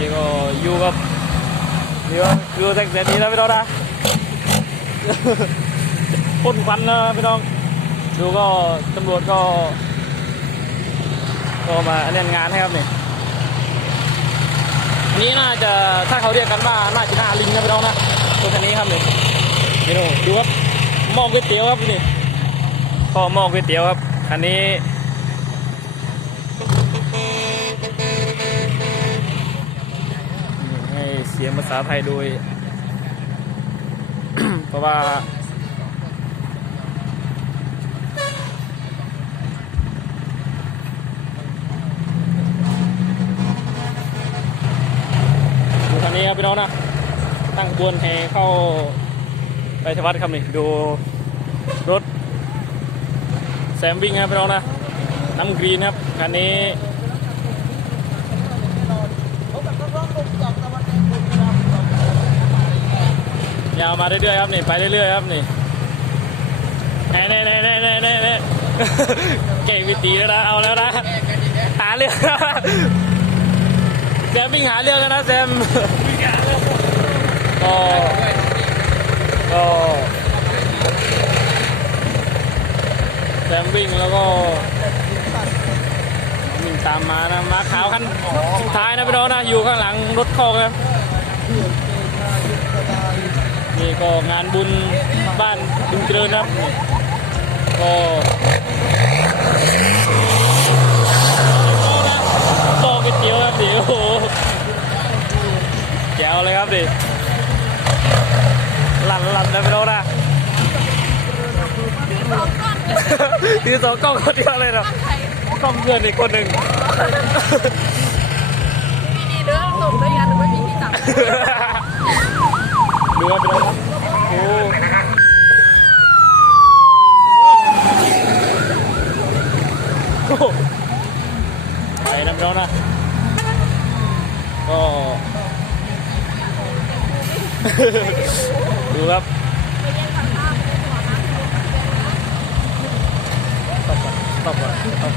นี่ก็อยู่กับนี่ก็อยู่แท็กซี่นี้นะพี่น้องนะพ่นควันนะพี่น้อง ดูก็ตำรวจก็ ก็มาเล่นงานให้ครับนี่อันนี้น่าจะถ้าเขาเรียกกันว่าน่าจะหน้าลิงนะพี่น้องนะตัวคันนี้ครับนี่นี่ดูดูครับหม้อก๋วยเตี๋ยวครับนี่ข้อหม้อก๋วยเตี๋ยวครับคันนี้ สียงภาษาไทยโดย เพราะว่า ดูทางนี้ครับพี่น้องนะ ตั้งบวนให้เข้าไปทวัดครับนี่ ดูรถแซมวิ่งครับพี่น้องนะน้ำกรีนครับคันนี้ ยาวมาเรื่อยๆครับนี่ไปเรื่อยๆครับนี่แน่แน่แน่แน่แน่แน่แน่เก่งวิตีแล้วนะเอาแล้วนะหาเรื่องแซมวิ่งหาเรื่องกันนะแซมก็ก็แซมวิ่งแล้วก็วิ่งตามมานะมาขาวคันสุดท้ายนะพี่น้องนะอยู่ข้างหลังรถคอกนะ นี่ก็งานบุญบ้านบุญเจริญนะครับก็ต่อก๋วยเตี๋ยวครับดิโอ้โหแจ๋วเลยครับดิหลั่นหลั่นนะพี่โน้ตนะคือสองกล้องคนเดียวเลยนะกล้องเพื่อนอีกคนหนึ่งดีๆเด้อส่งด้วยกันไม่มีที่จับ ดูครับพี่น้องโอ้โหไปนะพี่น้องนะก็ดูครับตบก่อนตบก่อนตบ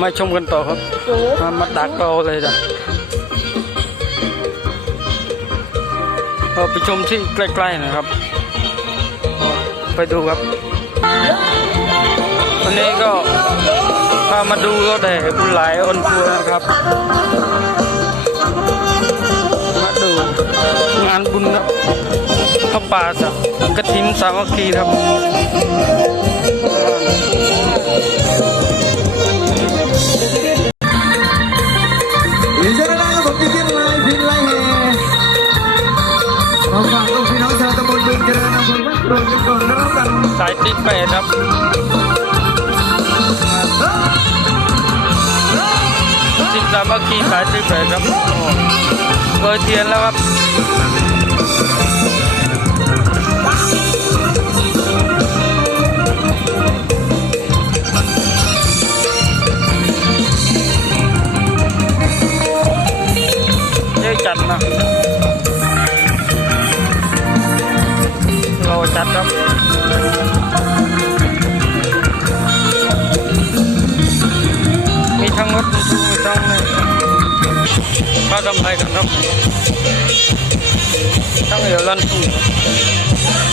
มาชมกันต่อครับมามาดักเราเลยจ้ะ เราไปชมที่ใกล้ๆนะครับ ไปดูครับ วันนี้ก็พามาดูก็ได้บุญหลายอนทัวร์นะครับ มาดูงานบุญครับพระป่าสักกระถินสามัคคีครับ สายติดเปดครับสิบสามกีสายติดเปดครับเปิดเทียนแล้วครับ มีทั้งรถบรรทุกมีทั้งเนี่ยมาทำอะไรกันครับทั้งเอวลันทุ่ง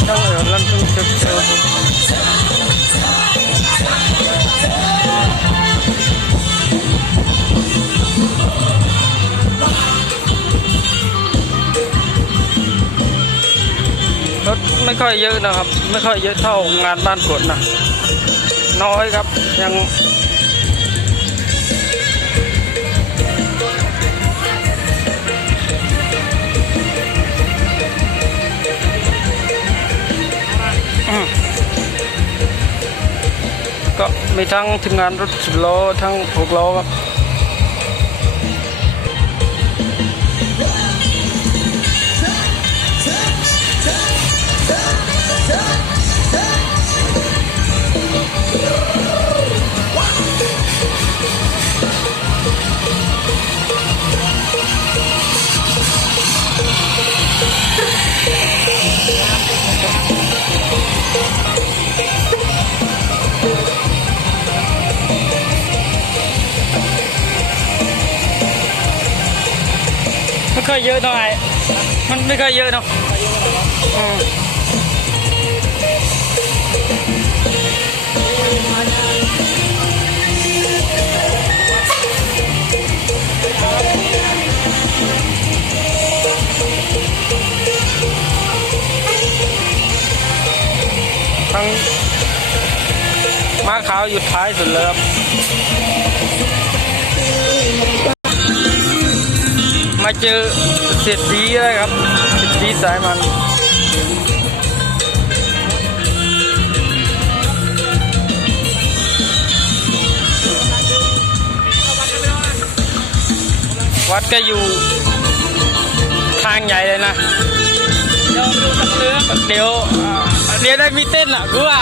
ทั้งเอวลันทุ่งเจ็บเอว ไม่ค่อยเยอะนะครับ ไม่ค่อยเยอะเท่างานบ้านกดนะ น้อยครับยังก็มีทั้งทีมงานรถสิบล้อทั้งหกล้อครับ ค่อยเยอะเท่าไหร่มันไม่ค่อยเยอะเนาะทั้งม้าขาวอยู่ท้ายสุดเลยครับ มาเจอเศรษฐีเลยครับเศรษฐีสายมันวัดก็อยู่ทางใหญ่เลยนะ เดี๋ยวดูสักเรือเดี๋ยวเดี๋ยวได้มีเต้นอะกูว่า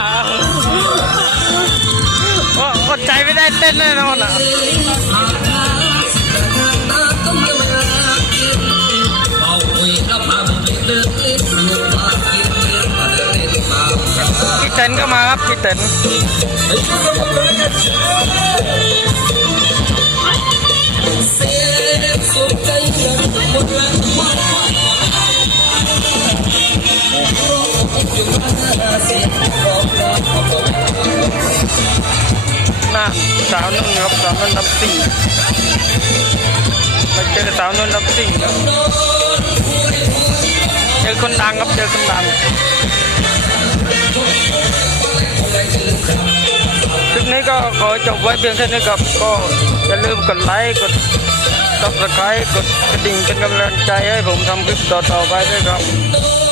ว่าอดใจไม่ได้เต้นแน่นอนอะ เต็นก็มาครับพี่เต็นน่ะสาวนุ่นครับสาวนุ่นนับสิ่งมาเจอสาวนุ่นนับสิ่งครับเจอคนดังครับเจอคนดัง ก็ขอจบไว้เพียงแค่นี้ครับ ก็อย่าลืมกดไลค์กดซับสไครต์กดกระดิ่งเป็นกำลังใจให้ผมทำคลิปต่อๆไปด้วยครับ